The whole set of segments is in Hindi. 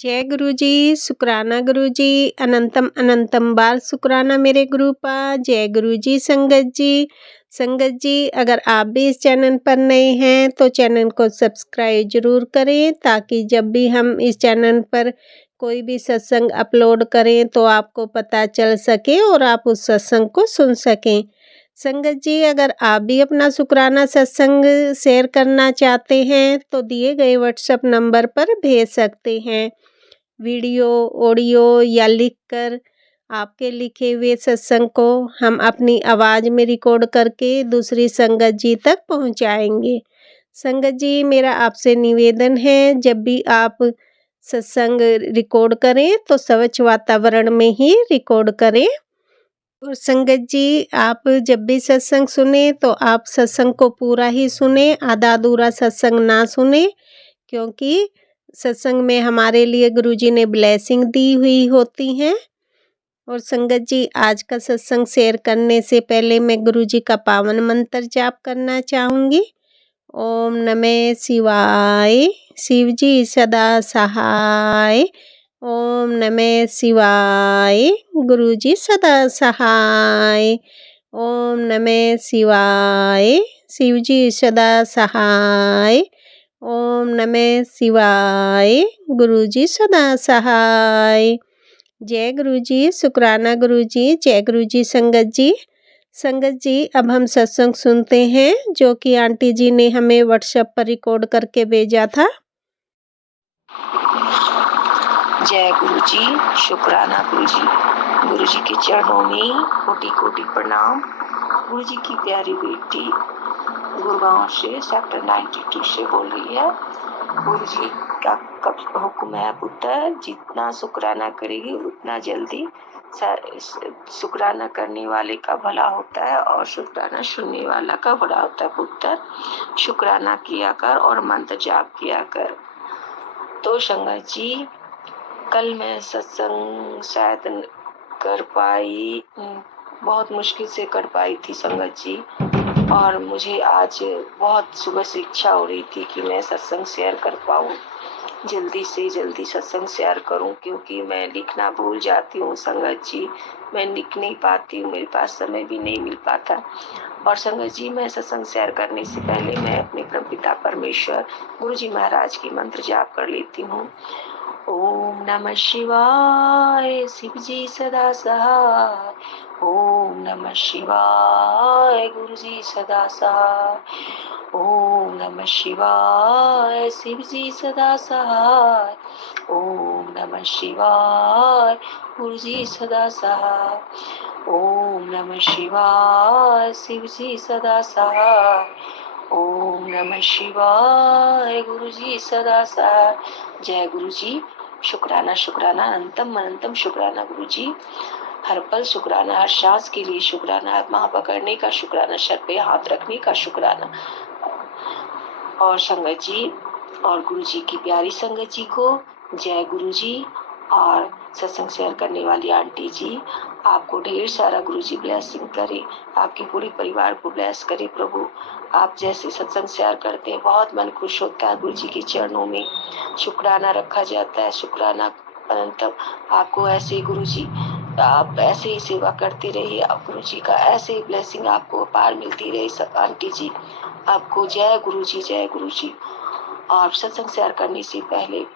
जय गुरु जी, शुक्राना गुरु जी, अनंतम अनंतम बार शुक्राना मेरे गुरुपा। जय गुरु जी। संगत जी, अगर आप भी इस चैनल पर नए हैं तो चैनल को सब्सक्राइब जरूर करें, ताकि जब भी हम इस चैनल पर कोई भी सत्संग अपलोड करें तो आपको पता चल सके और आप उस सत्संग को सुन सकें। संगत जी, अगर आप भी अपना शुक्राना सत्संग शेयर करना चाहते हैं तो दिए गए व्हाट्सएप नंबर पर भेज सकते हैं। वीडियो, ऑडियो या लिखकर आपके लिखे हुए सत्संग को हम अपनी आवाज़ में रिकॉर्ड करके दूसरी संगत जी तक पहुंचाएंगे। संगत जी, मेरा आपसे निवेदन है, जब भी आप सत्संग रिकॉर्ड करें तो स्वच्छ वातावरण में ही रिकॉर्ड करें। और संगत जी, आप जब भी सत्संग सुने तो आप सत्संग को पूरा ही सुने, आधा अधूरा सत्संग ना सुने, क्योंकि सत्संग में हमारे लिए गुरुजी ने ब्लेसिंग दी हुई होती हैं। और संगत जी, आज का सत्संग शेयर करने से पहले मैं गुरुजी का पावन मंत्र जाप करना चाहूँगी। ओम नमः शिवाय, शिव जी सदा सहाय। ओम नमः शिवाय, गुरुजी सदा सहाय। ओम नमः शिवाय, शिव जी सदा सहाय। ओम नमः शिवाय, गुरुजी सदा सहाय। जय गुरुजी, शुक्राना गुरुजी। जय गुरुजी। संगत जी, अब हम सत्संग सुनते हैं जो कि आंटी जी ने हमें व्हाट्सएप पर रिकॉर्ड करके भेजा था। जय गुरु जी, शुक्राना गुरु जी। गुरु जी के चरणों में कोटि कोटि प्रणाम। गुरु जी की प्यारी बेटी गुड़गांव से सेक्टर 92 से बोल रही है। गुरु जी का हुक्म है, पुत्र जितना शुक्राना करेगी उतना जल्दी शुक्राना करने वाले का भला होता है और शुक्राना सुनने वाला का भला होता है। पुत्र शुक्राना किया कर और मंत्र जाप किया कर। तो संगत जी, कल मैं सत्संग शायद कर पाई, बहुत मुश्किल से कर पाई थी संगत जी। और मुझे आज बहुत सुबह से इच्छा हो रही थी कि मैं सत्संग शेयर कर पाऊँ, जल्दी से जल्दी सत्संग शेयर करूं, क्योंकि मैं लिखना भूल जाती हूँ संगत जी। मैं लिख नहीं पाती हूँ, मेरे पास समय भी नहीं मिल पाता। और संगत जी, मैं सत्संग शेयर करने से पहले मैं अपने परमपिता परमेश्वर गुरु जी महाराज की मंत्र जाप कर लेती हूँ। ओम नमः शिवाय, शिव जी सदा सहाय। ओम नमः शिवाय, गुरु जी सदा सहाय। ओम नमः शिवाय, शिव जी सदा सहाय। ओम नमः शिवाय, गुरु जी सदा सहाय। ओम नमः शिवाय, शिव जी सदा सहाय। ओम नमः शिवाय, गुरु जी सदा सहाय। जय गुरु जी। शुक्राना शुक्राना अनंतम अनंतम शुक्राना गुरु जी। हर पल शुक्राना, हर सांस के लिए शुक्राना, माँ पकड़ने का शुक्राना, सर पे हाथ रखने का शुक्राना। और संगत जी और गुरु जी की प्यारी संगत जी को जय गुरु जी। और सत्संग शेयर करने वाली आंटी जी, आपको ढेर सारा गुरु जी ब्लेसिंग करे, आपके पूरे परिवार को ब्लेस करे प्रभु। आप जैसे सत्संग शेयर करते हैं, बहुत मन खुश होता है। गुरु जी के चरणों में शुक्राना रखा जाता है, शुक्राना अनंतम। आपको ऐसे गुरु जी, आप ऐसे ही सेवा करते रहिए, आप गुरु जी का ऐसे ही ब्लेसिंग आपको पार मिलती रहे। सब आंटी जी आपको जय गुरु जी, जय गुरु जी। और सत्संग शेयर करने से पहले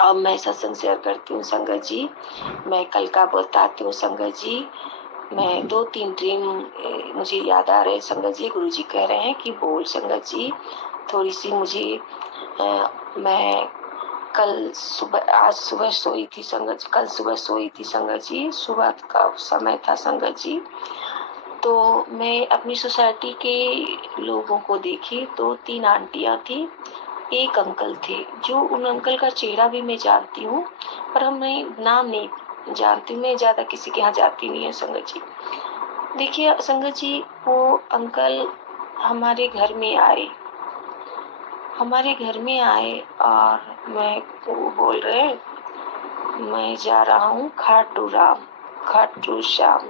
अब मैं सत्संग शेयर करती हूँ संगत जी। मैं कल का बताती हूँ संगत जी। मैं 2-3 ड्रीम मुझे याद आ रहे संगत जी। गुरु जी कह रहे हैं कि बोल संगत जी, थोड़ी सी मुझे मैं कल सुबह, आज सुबह सोई थी संगत जी, कल सुबह सोई थी संगत जी, सुबह का समय था संगत जी। तो मैं अपनी सोसाइटी के लोगों को देखी तो 3 आंटियां थी, एक अंकल थे। जो उन अंकल का चेहरा भी मैं जानती हूँ, पर मैं नाम नहीं जानती। मैं ज्यादा किसी के यहाँ जाती नहीं है संगत जी। देखिए संगत जी, वो अंकल हमारे घर में आए, और मैं वो बोल रहे, मैं जा रहा हूँ खाटू श्याम।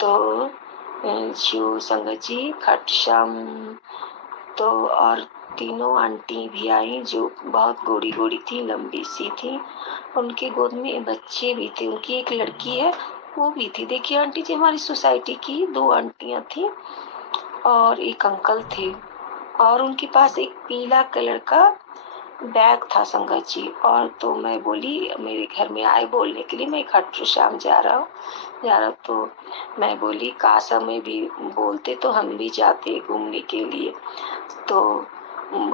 तो जो संगत जी खाटू श्याम तो और तीनों आंटी भी आई जो बहुत गोरी गोरी थी, लंबी सी थी। उनके गोद में बच्चे भी थे। उनकी एक लड़की है, वो भी थी। देखिए आंटी जी, हमारी सोसाइटी की 2 आंटियां थी और एक अंकल थे, और उनके पास एक पीला कलर का बैग था संगत जी। और तो मैं बोली, मेरे घर में आए बोलने के लिए, मैं खट्टू श्याम जा रहा हूँ। तो मैं बोली काश हमें भी बोलते तो हम भी जाते घूमने के लिए। तो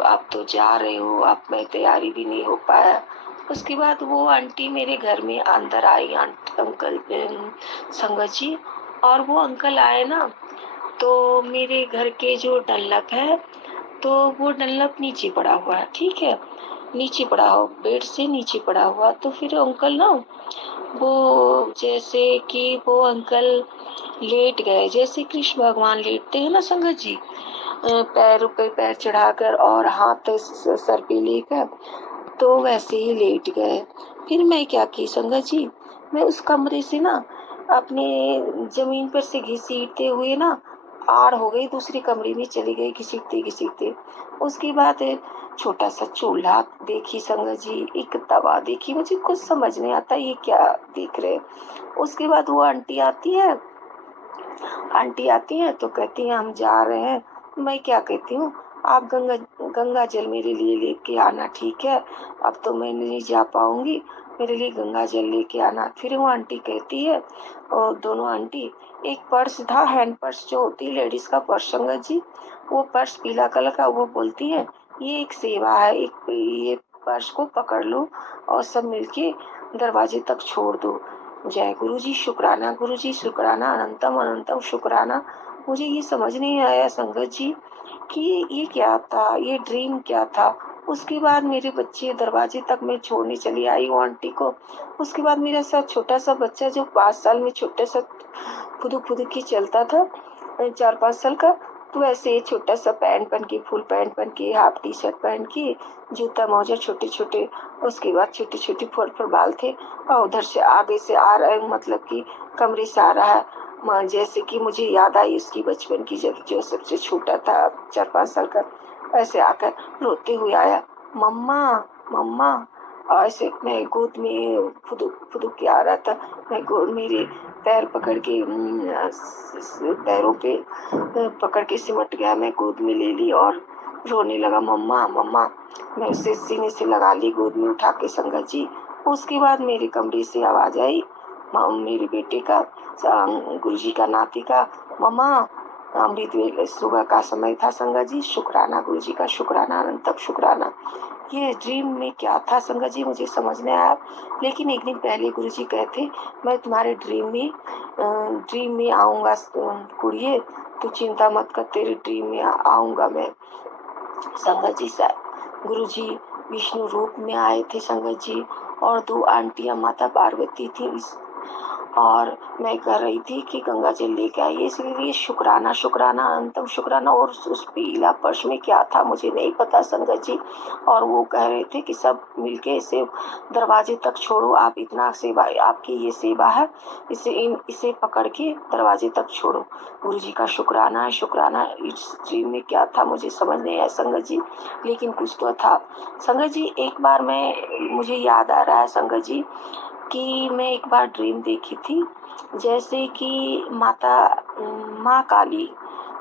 अब तो जा रहे हो, अब मैं तैयारी भी नहीं हो पाया। उसके बाद वो आंटी मेरे घर में अंदर आई, अंकल संगत जी। और वो अंकल आए ना, तो मेरे घर के जो डल्लक है, तो वो डल्लक नीचे पड़ा हुआ है, ठीक है, नीचे पड़ा हो, बेड से नीचे पड़ा हुआ। तो फिर अंकल ना, वो जैसे कि वो अंकल लेट गए, जैसे कृष्ण भगवान लेटते हैं ना संगत जी, पैरों पे पैर चढ़ाकर और हाथ सर पे लेकर, तो वैसे ही लेट गए। फिर मैं क्या की संगत जी, मैं उस कमरे से ना अपने जमीन पर से घसीटते हुए ना आड़ हो गई, दूसरे कमरे में चली गई घसीटते घसीटते। उसके बाद छोटा सा चूल्हा देखी संगत जी, एक तवा देखी, मुझे कुछ समझ नहीं आता ये क्या देख रहे। उसके बाद वो आंटी आती है तो कहती है हम जा रहे हैं। मैं क्या कहती हूँ, आप गंगा गंगा जल मेरे लिए लेके आना, ठीक है, अब तो मैं नहीं जा पाऊंगी, मेरे लिए गंगा जल लेके आना। फिर वो आंटी कहती है, और दोनों आंटी, एक पर्स था, हैंड पर्स जो होती है लेडीज का पर्स संगत जी, वो पर्स पीला कलर का, वो बोलती है ये एक सेवा है, एक ये पर्स को पकड़ लो और सब मिलके दरवाजे तक छोड़ दो। जय गुरु जी, शुक्राना गुरु जी, शुक्राना, अनंतम अनंतम शुक्राना। मुझे ये समझ नहीं आया संगत जी कि ये क्या था, ये ड्रीम क्या था। उसके बाद मेरे बच्चे दरवाजे तक मैं छोड़ने चली आई वो आंटी को। उसके बाद मेरा साथ छोटा सा बच्चा जो 5 साल में छोटे सा फुदुक फुदुक के चलता था, 4-5 साल का, तो ऐसे छोटा सा पैंट पहन के, फुल पैंट पहन के, हाफ टी शर्ट पहन के, जूता मोजा छोटे छोटे, उसके बाद छोटे छोटे फोर बाल थे, और उधर से आगे से आ रहा है, मतलब कि कमरे से आ रहा है। जैसे कि मुझे याद आई उसकी बचपन की, जब जो सबसे छोटा था 4-5 साल का, ऐसे आकर रोते हुए आया, मम्मा मम्मा। और ऐसे मैं गोद में फुदुक फुदुक के आ रहा था। मैं गोद, मेरे पैर पकड़ के पैरों पे पकड़ के सिमट गया, मैं गोद में ले ली और रोने लगा, मम्मा मम्मा। मैं उसे सीने से लगा ली, गोद में उठा के संगत जी। उसके बाद मेरे कमरे से आवाज आई, मेरे बेटे का, गुरुजी का नाती का, मम्मा अमृत वेले सुबह का समय था संगत जी, शुक्राना गुरुजी का, शुक्राना अनंतम शुक्राना। ये ड्रीम में क्या था संगत जी मुझे समझ नहीं आया। लेकिन एक दिन पहले गुरुजी कहते, मैं तुम्हारे ड्रीम में आऊँगा कुड़िए, तू चिंता मत कर, तेरे ड्रीम में आऊँगा मैं। संगत जी गुरुजी विष्णु रूप में आए थे संगत जी, और 2 आंटियां माता पार्वती थी, और मैं कह रही थी कि गंगा जल लेके आइए, इसलिए शुक्राना शुक्राना अनंतम शुक्राना। और उस पीला पर्स में क्या था मुझे नहीं पता संगत जी। और वो कह रहे थे कि सब मिलके इसे दरवाजे तक छोड़ो, आप इतना सेवा, आपकी ये सेवा है, इसे पकड़ के दरवाजे तक छोड़ो। गुरुजी का शुक्राना शुक्राना। इस ड्रीम में क्या था मुझे समझ नहीं आया संगत जी, लेकिन कुछ तो था संगत जी। एक बार मुझे याद आ रहा है संगत जी कि मैं एक बार ड्रीम देखी थी, जैसे कि माँ काली,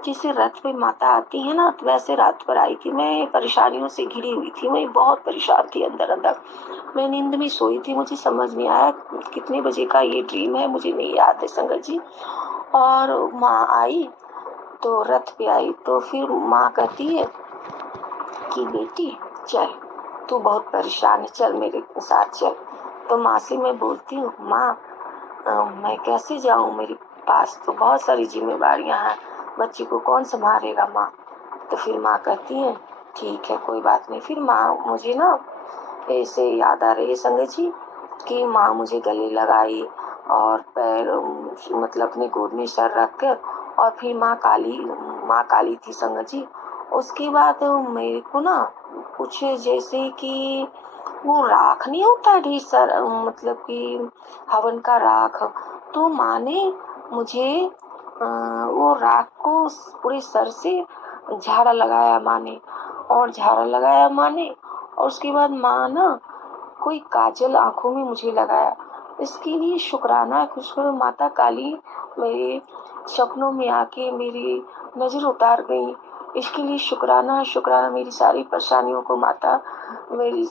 जैसे रथ पे माता आती है ना, तो वैसे रात पर आई थी। मैं परेशानियों से घिरी हुई थी, मैं बहुत परेशान थी अंदर अंदर। मैं नींद में सोई थी, मुझे समझ नहीं आया कितने बजे का ये ड्रीम है, मुझे नहीं याद है संगत जी। और माँ आई तो रथ पे आई, तो फिर माँ कहती है कि बेटी चल, तू बहुत परेशान है, चल मेरे साथ चल। तो माँ से मैं बोलती हूँ, माँ मैं कैसे जाऊँ, मेरे पास तो बहुत सारी जिम्मेवारियाँ हैं, बच्चे को कौन संभालेगा माँ। तो फिर माँ कहती है ठीक है कोई बात नहीं। फिर माँ मुझे ना ऐसे याद आ रही है संगत जी कि माँ मुझे गले लगाई और पैर मतलब अपने गोद में सर रख कर, और फिर माँ काली थी संगत जी। उसके बाद मेरे को ना कुछ जैसे कि वो राख नहीं होता ढेर सारा, मतलब कि हवन का राख, तो माँ ने मुझे वो राख को पूरे सर से झाड़ा लगाया माँ ने, और झाड़ा लगाया माँ ने, और उसके बाद माँ ना कोई काजल आंखों में मुझे लगाया। इसके लिए शुक्राना है। खुशखुश माता काली मेरे सपनों में आके मेरी नजर उतार गई। इसके लिए शुक्राना है, शुक्राना। मेरी सारी परेशानियों को माता मेरी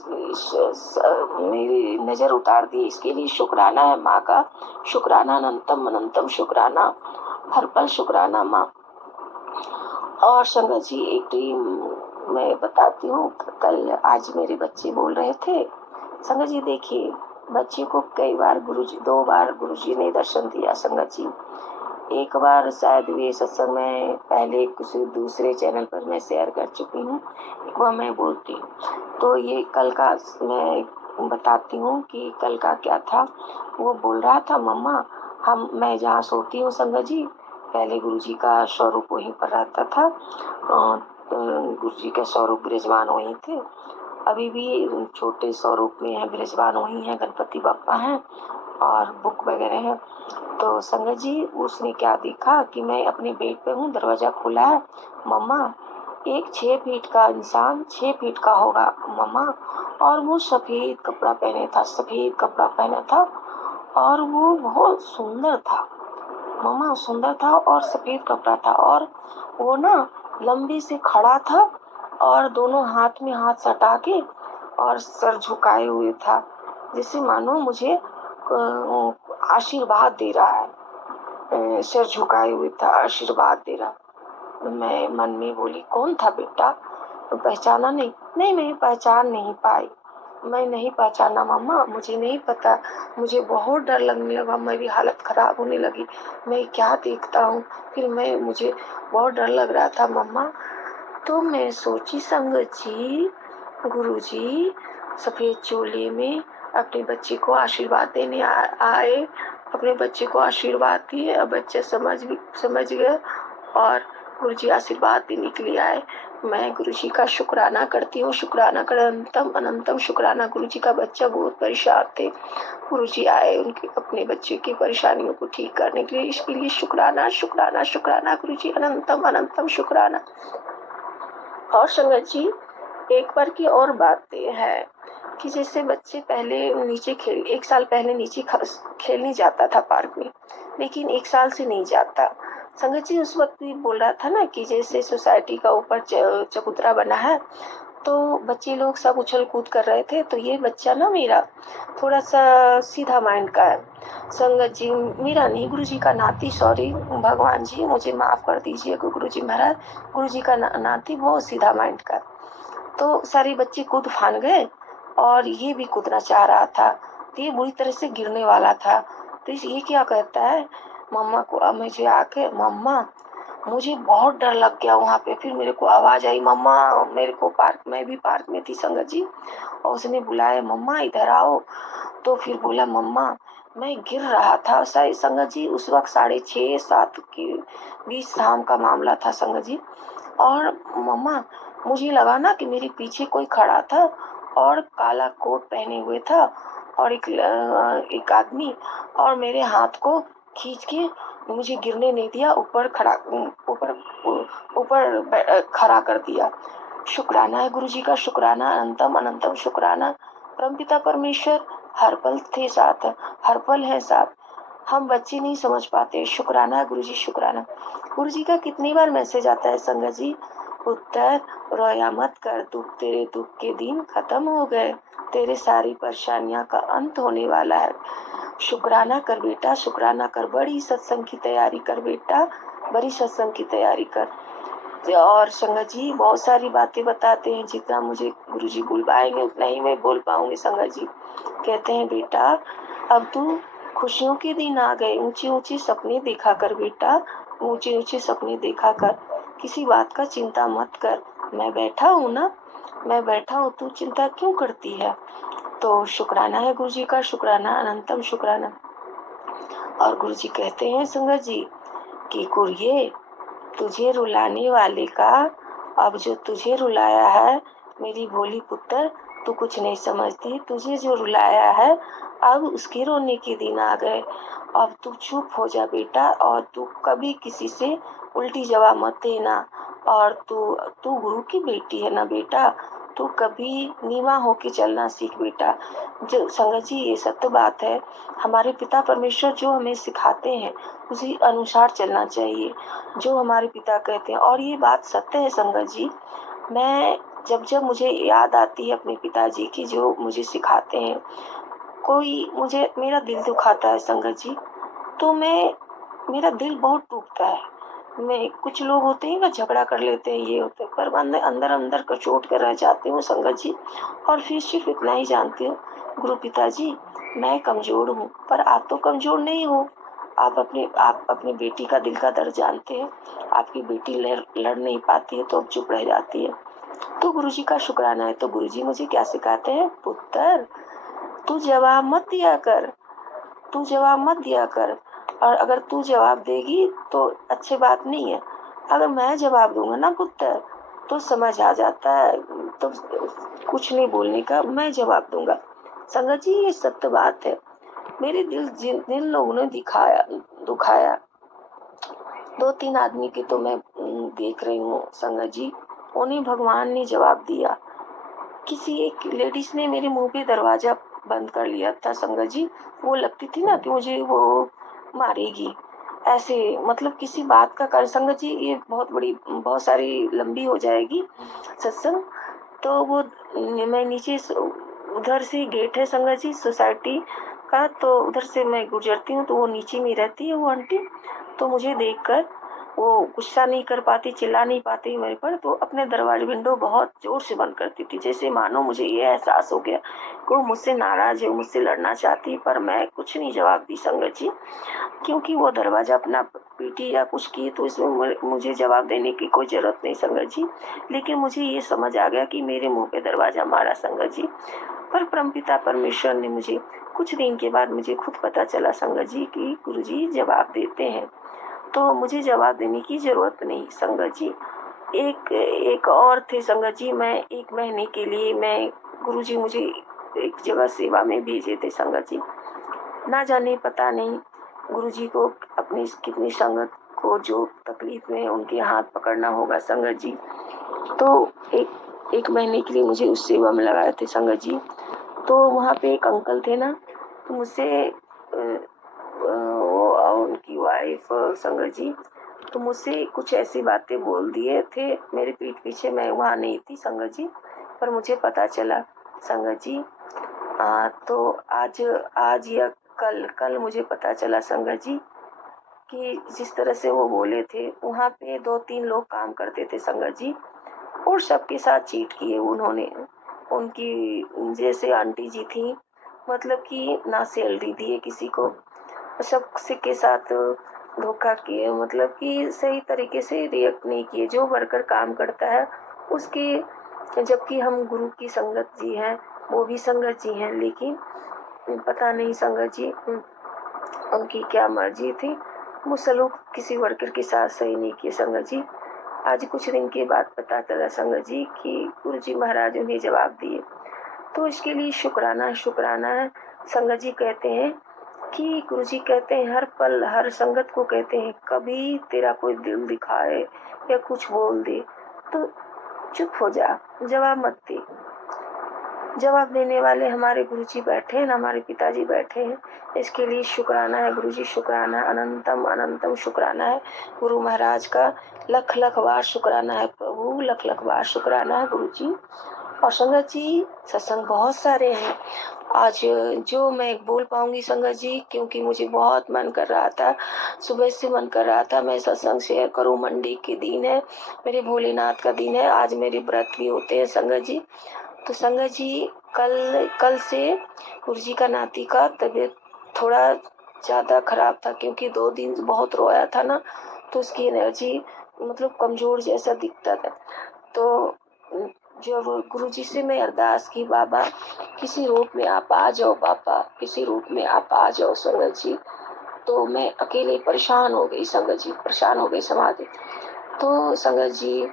नजर उतार दी। इसके लिए शुक्राना है माँ का, शुक्राना, अनंतम अनंतम शुक्राना, हर पल शुक्राना माँ। और संगत जी, एक ड्रीम मैं बताती हूँ। कल आज मेरे बच्चे बोल रहे थे, संगत जी देखिए, बच्चे को कई बार गुरुजी, 2 बार गुरुजी ने दर्शन दिया संगत जी। एक बार शायद ये सत्संग में पहले किसी दूसरे चैनल पर मैं शेयर कर चुकी हूँ, एक बार मैं बोलती हूँ। तो ये कल का मैं बताती हूँ कि कल का क्या था। वो बोल रहा था, मम्मा मैं जहाँ सोती हूँ संगत जी, पहले गुरुजी का स्वरूप वहीं पर रहता था। गुरुजी के स्वरूप विराजमान वहीं थे, अभी भी छोटे स्वरूप में है, विराजमान वहीं है, गणपति बप्पा हैं और बुक वगैरह है। तो संगत जी उसने क्या देखा कि मैं अपने बेड पे हूँ, दरवाजा खुला है। मम्मा, एक 6 फीट का इंसान 6 फीट का होगा मम्मा, और वो सफेद कपड़ा पहने था, सफेद कपड़ा पहना था, और वो बहुत सुंदर था मम्मा, सुंदर था और सफेद कपड़ा था, और वो ना लंबे से खड़ा था और दोनों हाथ में हाथ सटा के और सर झुकाए हुए था, जैसे मानो मुझे आशीर्वाद दे रहा है। सिर झुकाए हुए था, आशीर्वाद दे रहा। मैं मन में बोली, कौन था बेटा? पहचाना नहीं? नहीं, मैं पहचान नहीं पाई, मैं नहीं पहचाना मम्मा, मुझे नहीं पता। मुझे बहुत डर लगने लगा, मेरी हालत खराब होने लगी, मैं क्या देखता हूँ। फिर मुझे बहुत डर लग रहा था मम्मा। तो मैं सोची, संगत जी गुरुजी सफेद चोले में अपने बच्चे को आशीर्वाद देने आए, अपने बच्चे को आशीर्वाद दिए। अब बच्चे समझ गए और गुरुजी आशीर्वाद देने के लिए आए। मैं गुरुजी का शुक्राना करती हूँ, शुक्राना कर अनंतम अनंतम शुक्राना। गुरुजी का बच्चा बहुत परेशान थे, गुरुजी आए उनके अपने बच्चे की परेशानियों को ठीक करने के लिए। इसके लिए शुक्राना शुक्राना शुक्राना गुरुजी, अनंतम अनंतम शुक्राना। और संगत जी, एक बार की और बातें हैं कि जैसे बच्चे पहले नीचे 1 साल पहले नीचे खेलने जाता था पार्क में, लेकिन 1 साल से नहीं जाता। संगत जी उस वक्त भी बोल रहा था ना कि जैसे सोसाइटी का ऊपर चबूतरा बना है, तो बच्चे लोग सब उछल कूद कर रहे थे। तो ये बच्चा ना मेरा थोड़ा सा सीधा माइंड का है संगत जी, मेरा नहीं, गुरुजी का नाती, सॉरी भगवान जी मुझे माफ कर दीजिए गुरुजी महाराज, गुरुजी का नाती बहुत सीधा माइंड का। तो सारे बच्चे कूद फान गए और ये भी कूदना चाह रहा था, तो ये बुरी तरह से गिरने वाला था। तो ये क्या कहता है मम्मा को, मुझे आके, मम्मा मुझे बहुत डर लग गया वहाँ पे। फिर मेरे को आवाज आई, मम्मा मेरे को पार्क, मैं भी पार्क में थी संगत जी, और उसने बुलाया, मम्मा इधर आओ। तो फिर बोला, मम्मा मैं गिर रहा था। संगत जी उस वक्त 6:30-7 के बीच शाम का मामला था संगत जी। और मम्मा मुझे लगा ना कि मेरे पीछे कोई खड़ा था और काला कोट पहने हुए था, और एक आदमी, और मेरे हाथ को खींच के मुझे गिरने नहीं दिया, ऊपर खड़ा कर दिया। शुक्राना है गुरुजी का, शुक्राना, अनंतम अनंतम शुक्राना। परमपिता परमेश्वर हर पल थे साथ, हर पल है साथ। हम बच्चे नहीं समझ पाते। शुक्राना गुरुजी, शुक्राना। गुरुजी का कितनी बार मैसेज आता है संगत जी, उत्तर, रोया मत कर, तेरे दुख के दिन खत्म हो गए, तेरे सारी परेशानियां का अंत होने वाला है। शुक्राना कर बेटा, शुक्राना कर, बड़ी सत्संग की तैयारी कर बेटा, बड़ी सत्संग की तैयारी कर। और संगत जी बहुत सारी बातें बताते हैं, जितना मुझे गुरुजी बुलवाएंगे उतना ही मैं बोल पाऊंगी संगत जी। कहते हैं, बेटा अब तू खुशियों के दिन आ गए, ऊंचे ऊंचे सपने देखा कर बेटा, ऊंचे ऊंचे सपने देखा कर, किसी बात का चिंता मत कर, मैं बैठा हूँ ना, मैं बैठा हूँ, तू चिंता क्यों करती है। तो शुक्राना है गुरुजी का, शुक्राना, अनंतम शुक्राना। और गुरुजी कहते हैं संगत जी कि कुरिये, तुझे रुलाने वाले का अब जो तुझे रुलाया है, मेरी भोली पुत्र तू कुछ नहीं समझती, तुझे जो रुलाया है अब उसके रोने के दिन आ गए। अब तू चुप हो जा बेटा, और तू कभी किसी से उल्टी जवाब मत देना, और तू तू गुरु की बेटी है ना बेटा, तू कभी नीवा होके चलना सीख बेटा। जो संगत जी ये सत्य बात है, हमारे पिता परमेश्वर जो हमें सिखाते हैं उसी अनुसार चलना चाहिए, जो हमारे पिता कहते हैं। और ये बात सत्य है संगत जी। मैं जब जब मुझे याद आती है अपने पिताजी की जो मुझे सिखाते हैं, कोई मुझे मेरा दिल दुखाता है संगत जी, तो मेरा दिल बहुत टूटता है। मैं कुछ लोग होते हैं ना झगड़ा कर लेते हैं, ये होते हैं, पर अंदर अंदर अंदर कचोट कर रह जाती हूँ संगत जी। और फिर सिर्फ इतना ही जानती हूँ, गुरु पिताजी मैं कमजोर हूँ, पर आप तो कमजोर नहीं हो। आप अपनी बेटी का दिल का दर्द जानते हैं। आपकी बेटी लड़ नहीं पाती है तो अब चुप रह जाती है, तो गुरुजी का शुक्राना है। तो गुरुजी मुझे क्या सिखाते हैं, पुत्र तू जवाब मत दिया कर, तू जवाब मत दिया कर। और अगर तू जवाब देगी तो अच्छी बात नहीं है। अगर मैं जवाब दूंगा ना पुत्र, तो समझ आ जाता है, तो कुछ नहीं बोलने का, मैं जवाब दूंगा। संगत जी ये सत्य बात है। मेरे दिल जिन लोगों ने दुखाया, 2-3 आदमी की तो मैं देख रही हूँ संगत जी, उन्हें भगवान ने जवाब दिया। किसी एक लेडीज ने मेरे मुंह पे दरवाजा बंद कर लिया था संगत जी। वो लगती थी ना कि मुझे वो मारेगी, ऐसे मतलब किसी बात का कारण। संगत जी ये बहुत सारी लंबी हो जाएगी सत्संग। तो वो मैं नीचे उधर से गेट है संगत जी सोसाइटी का, तो उधर से मैं गुजरती हूँ, तो वो नीचे में रहती है वो आंटी। तो मुझे देखकर वो गुस्सा नहीं कर पाती, चिल्ला नहीं पाती मेरे पर, तो अपने दरवाजे विंडो बहुत जोर से बंद करती थी, जैसे मानो मुझे ये एहसास हो गया कि वो मुझसे नाराज है, मुझसे लड़ना चाहती। पर मैं कुछ नहीं जवाब दी संगत जी, क्योंकि वो दरवाजा अपना पीटी या कुछ की, तो इसमें मुझे जवाब देने की कोई जरूरत नहीं संगत जी। लेकिन मुझे ये समझ आ गया कि मेरे मुंह पे दरवाजा मारा संगत जी। पर परमपिता परमेश्वर ने मुझे कुछ दिन के बाद मुझे खुद पता चला संगत जी कि गुरुजी जवाब देते हैं, तो मुझे जवाब देने की जरूरत नहीं संगत जी। एक और थे संगत जी, मैं 1 महीने के लिए गुरुजी मुझे एक जगह सेवा में भेजे थे संगत जी। ना जाने पता नहीं गुरुजी को अपनी कितनी संगत को जो तकलीफ में उनके हाथ पकड़ना होगा संगत जी। तो एक महीने के लिए मुझे उस सेवा में लगाए थे संगत जी। तो वहाँ पे एक अंकल थे ना, तो मुझसे उनकी वाइफ संगत जी, तो मुझसे कुछ ऐसी बातें बोल दिए थे मेरे पीठ पीछे। मैं वहाँ नहीं थी संगत जी, पर मुझे पता चला संगत जी। तो आज या कल मुझे पता चला संगत जी कि जिस तरह से वो बोले थे, वहाँ पे 2-3 लोग काम करते थे संगत जी, और सबके साथ चीट किए उन्होंने। उनकी जैसे आंटी जी थी, मतलब कि ना सैलरी दिए किसी को, सबसे के साथ धोखा किए, मतलब कि सही तरीके से रिएक्ट नहीं किए जो वर्कर काम करता है उसके। जबकि हम गुरु की संगत जी हैं, वो भी संगत जी हैं, लेकिन पता नहीं संगत जी उनकी क्या मर्जी थी, वो सलूक किसी वर्कर के साथ सही नहीं किए संगत जी। आज कुछ दिन के बाद पता चला संगत जी कि गुरु जी महाराज उन्हें जवाब दिए, तो इसके लिए शुक्राना है संगत जी। कहते हैं कि गुरु जी कहते हैं हर पल हर संगत को कहते हैं, कभी तेरा कोई दिल दिखाए या कुछ बोल दे तो चुप हो जा, जवाब मत दे। जवाब देने वाले हमारे गुरुजी बैठे हैं, हमारे पिताजी बैठे हैं। इसके लिए शुक्राना है गुरुजी, शुक्राना अनंतम अनंतम शुक्राना है गुरु महाराज का। लख लख बार शुक्राना है प्रभु, लख लख बार शुक्राना है गुरुजी। और संगत जी सत्संग बहुत सारे हैं आज जो मैं बोल पाऊंगी संगत जी, क्योंकि मुझे बहुत मन कर रहा था, सुबह से मन कर रहा था मैं सत्संग शेयर करूं। मंडी के दिन है, मेरे भोलेनाथ का दिन है, आज मेरे व्रत भी होते हैं संगत जी। तो संगत जी कल से गुरुजी का नाती का तबीयत थोड़ा ज़्यादा खराब था, क्योंकि 2 दिन बहुत रोया था ना, तो उसकी एनर्जी मतलब कमज़ोर जैसा दिखता था। तो जब गुरुजी से मैं अरदास की, बाबा किसी रूप में आप आ जाओ, बाबा किसी रूप में आप आ जाओ संगत जी, तो मैं अकेले परेशान हो गई संगत जी, परेशान हो गई समाधि। तो संगत जी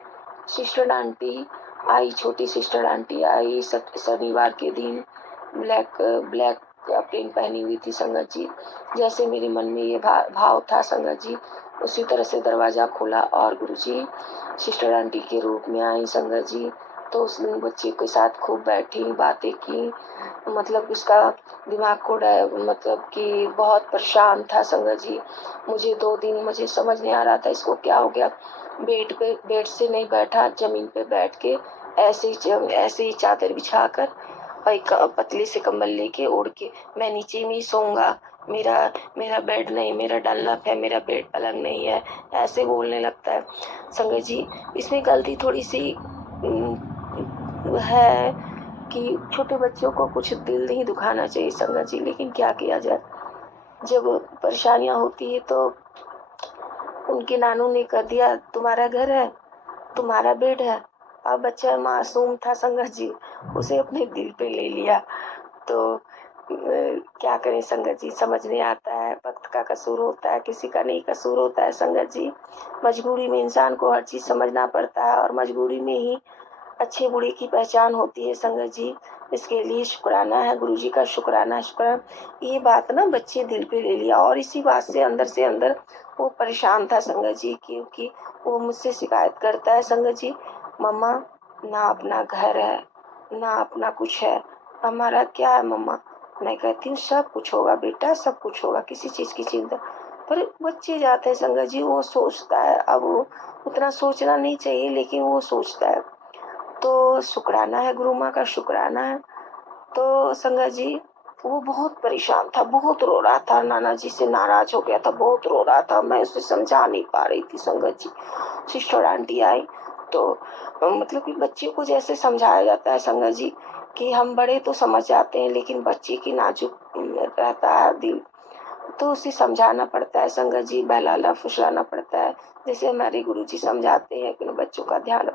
सिस्टर आंटी आई, छोटी सिस्टर आंटी आई शनिवार के दिन, ब्लैक प्रिंट पहनी हुई थी संगत जी। जैसे मेरे मन में ये भाव था संगत जी, उसी तरह से दरवाज़ा खोला और गुरुजी सिस्टर आंटी के रूप में आई संगत जी। तो उसने बच्चे के साथ खूब बैठी, बातें की। मतलब उसका दिमाग को मतलब कि बहुत परेशान था संगत जी। मुझे 2 दिन मुझे समझ नहीं आ रहा था इसको क्या हो गया। बेड से नहीं बैठा, ज़मीन पे बैठ के ऐसे ही चादर बिछाकर और एक पतले से कंबल लेके ओढ़ के मैं नीचे में ही सोऊंगा, मेरा मेरा बेड नहीं, मेरा डनलप है, मेरा बेड पलंग नहीं है, ऐसे बोलने लगता है संगत जी। इसमें गलती थोड़ी सी है कि छोटे बच्चों को कुछ दिल नहीं दुखाना चाहिए संगत जी, लेकिन क्या किया जाए। जब परेशानियां होती है तो उनके नानू ने कर दिया, तुम्हारा घर है, तुम्हारा बेड है। अब बच्चा मासूम था संगत जी, उसे अपने दिल पे ले लिया। तो क्या करें संगत जी, समझ नहीं आता है। वक्त का कसूर होता है, किसी का नहीं कसूर होता है संगत जी। मजबूरी में इंसान को हर चीज़ समझना पड़ता है और मजबूरी में ही अच्छे बुरे की पहचान होती है संगत जी। इसके लिए शुक्राना है, गुरुजी का शुक्राना शुक्राना। ये बात ना बच्चे दिल पे ले लिया और इसी बात से अंदर वो परेशान था संगत जी, क्योंकि वो मुझसे शिकायत करता है संगत जी, मम्मा ना अपना घर है ना अपना कुछ है, हमारा क्या है मम्मा। मैं कहती हूँ सब कुछ होगा बेटा, सब कुछ होगा, किसी चीज़ की चिंता। पर बच्चे जाते हैं संगत जी, वो सोचता है। अब वो उतना सोचना नहीं चाहिए लेकिन वो सोचता है। तो शुक्राना है, गुरु माँ का शुक्राना है। तो संगत जी वो बहुत परेशान था, बहुत रो रहा था, नाना जी से नाराज हो गया था, बहुत रो रहा था। मैं उसे समझा नहीं पा रही थी संगत जी। सिस्टर आंटी आई तो मतलब कि बच्चे को जैसे समझाया जाता है संगत जी कि हम बड़े तो समझ जाते हैं लेकिन बच्चे की नाजुक रहता है दिल, तो उसे समझाना पड़ता है संगत जी, बहलाना फुसलाना पड़ता है, जैसे हमारे गुरुजी समझाते हैं अपने बच्चों का ध्यान।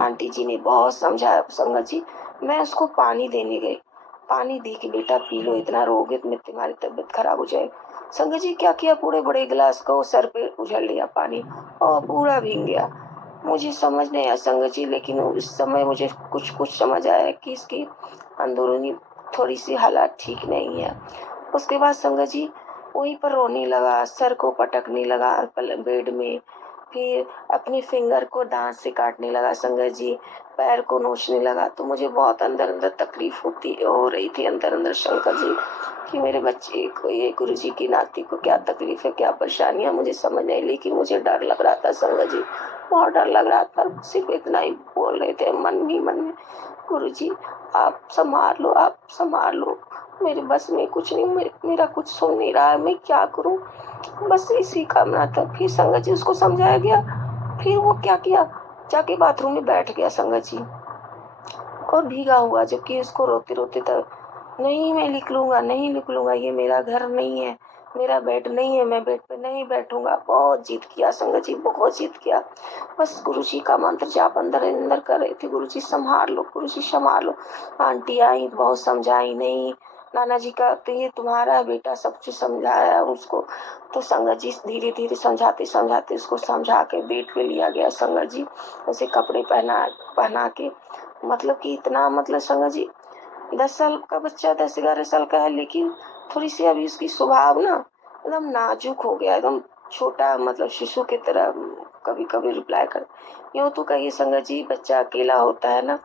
आंटी जी ने बहुत समझाया संगत जी। मैं उसको पानी देने गई, पानी दी कि बेटा पी लो, इतना रोगे तो तुम्हारी तबीयत खराब हो जाएगी। संगत जी क्या किया, पूरे बड़े गिलास को सर पे उछल लिया पानी और पूरा भीग गया। मुझे समझ नहीं आया संगत जी, लेकिन उस समय मुझे कुछ कुछ समझ आया कि इसकी अंदरूनी थोड़ी सी हालात ठीक नहीं है। उसके बाद संगत जी वहीं पर रोने लगा, सर को पटकने लगा बेड में, फिर अपनी फिंगर को दांत से काटने लगा संगत जी, पैर को नोचने लगा। तो मुझे बहुत अंदर अंदर तकलीफ हो रही थी अंदर अंदर शंकर जी कि मेरे बच्चे को, ये गुरु जी की नाती को क्या तकलीफ है, क्या परेशानियां, मुझे समझ नहीं। लेकिन मुझे डर लग रहा था संगत जी, बहुत डर लग रहा था। सिर्फ इतना ही बोल रहे थे मन ही मन में, गुरु जी आप संभाल लो, आप संभाल लो, मेरे बस में कुछ नहीं, मेरा कुछ सुन नहीं रहा है, मैं क्या करूं। बस इसी कामना था। फिर संगत जी उसको समझाया गया, फिर वो क्या किया, जाके बाथरूम में बैठ गया संगत जी और भीगा हुआ, जबकि उसको रोते रोते था, नहीं मैं लिख लूंगा, नहीं लिख लूंगा, ये मेरा घर नहीं है, मेरा बेड नहीं है, मैं बेड पे नहीं बैठूंगा। बहुत जिद किया संगत जी, बहुत जिद किया। बस गुरु जी का मंत्र जाप अंदर अंदर कर रहे थे, गुरु जी संभाल लो, गुरु जी संभाल लो। आंटी आई, बहुत समझाई, नहीं नाना जी का तो ये तुम्हारा बेटा, सब कुछ समझाया उसको। तो संगत जी धीरे धीरे समझाते समझाते उसको समझा के बेड पे लिया गया संगत जी, उसे कपड़े पहना के, मतलब कि इतना, मतलब संगत जी 10 साल का बच्चा, 10-11 साल का है, लेकिन थोड़ी सी अभी उसकी स्वभाव ना एकदम नाजुक हो गया, एकदम छोटा, मतलब शिशु की तरह कभी कभी रिप्लाई कर। यूँ तो कहिए संगत जी बच्चा अकेला होता है ना,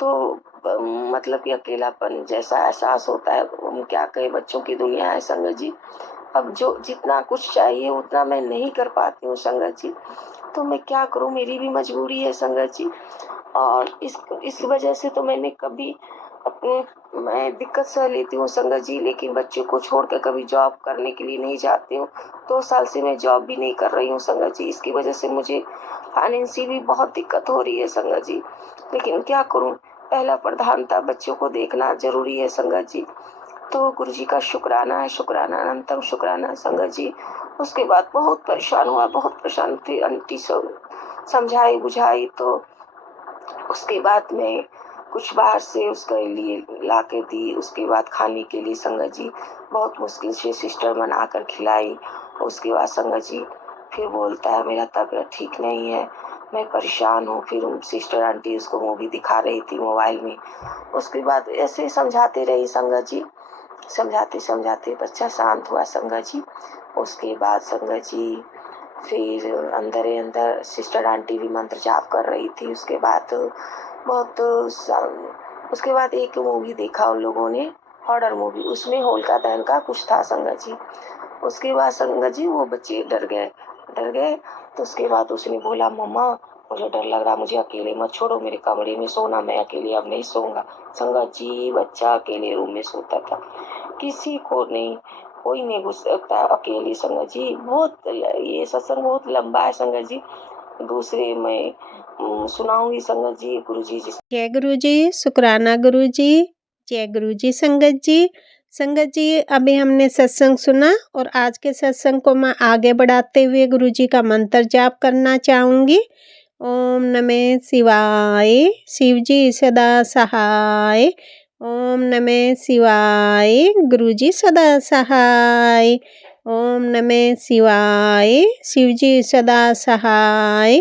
तो मतलब कि अकेलापन जैसा एहसास होता है। हम क्या कहें, बच्चों की दुनिया है संगत जी। अब जो जितना कुछ चाहिए उतना मैं नहीं कर पाती हूँ संगत जी, तो मैं क्या करूँ, मेरी भी मजबूरी है संगत जी। और इस वजह से तो मैंने कभी अपने मैं दिक्कत सह लेती हूँ संगत जी, लेकिन बच्चों को छोड़कर कभी जॉब करने के लिए नहीं जाती हूँ। 2 साल से मैं जॉब भी नहीं कर रही हूँ संगत जी, इसकी वजह से मुझे फाइनेंशियली भी बहुत दिक्कत हो रही है संगत जी। लेकिन क्या करूँ, पहला प्रधानता बच्चों को देखना जरूरी है संगत जी। तो गुरु जी का शुक्राना है, शुक्राना अनंतम शुक्राना संगत जी। उसके बाद बहुत परेशान हुआ, बहुत परेशान थी। आंटी सब समझाई बुझाई, तो उसके बाद में कुछ बाहर से उसके लिए ला के दी। उसके बाद खाने के लिए संगत जी बहुत मुश्किल से सिस्टर बना कर खिलाई। उसके बाद संगत जी फिर बोलता है मेरा तबीयत ठीक नहीं है, मैं परेशान हूँ। फिर सिस्टर आंटी उसको मूवी दिखा रही थी मोबाइल में। उसके बाद ऐसे समझाते रही संगत जी, समझाते समझाते बच्चा शांत हुआ संगत जी। उसके बाद संगत जी फिर अंदर ही अंदर सिस्टर आंटी भी मंत्र जाप कर रही थी। उसके बाद उसके बाद एक मूवी देखा उन लोगों ने, हॉरर मूवी, उसमें होलिका दहन का कुछ था संगत जी। उसके बाद संगत जी वो बच्चे डर गए। तो उसके बाद उसने बोला मम्मा मुझे डर लग रहा, मुझे अकेले मत छोड़ो, मेरे कमरे में सोना, मैं अकेले अब नहीं सोऊंगा। संगत जी बच्चा अकेले रूम में सोता था, किसी को नहीं, कोई नहीं घुस सकता अकेले। संगत जी बहुत, ये सत्संग बहुत लंबा है संगत जी, दूसरे मैं सुनाऊंगी संगत जी। गुरु जी जय गुरु जी, शुक्राना गुरु जी, जय गुरु जी संगत जी। संगत जी अभी हमने सत्संग सुना और आज के सत्संग को मैं आगे बढ़ाते हुए गुरु जी का मंत्र जाप करना चाहूँगी। ओम नमः शिवाय, शिव जी सदा सहाय। ओम नमः शिवाय, गुरु जी सदा सहाय। ओम नमः शिवाय, शिव जी सदा सहाय।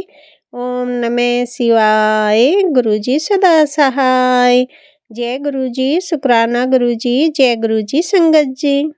ओम नमः शिवाय, गुरु जी सदा सहाय। जय गुरु जी, शुक्राना गुरु जी, जय गुरु जी संगत जी।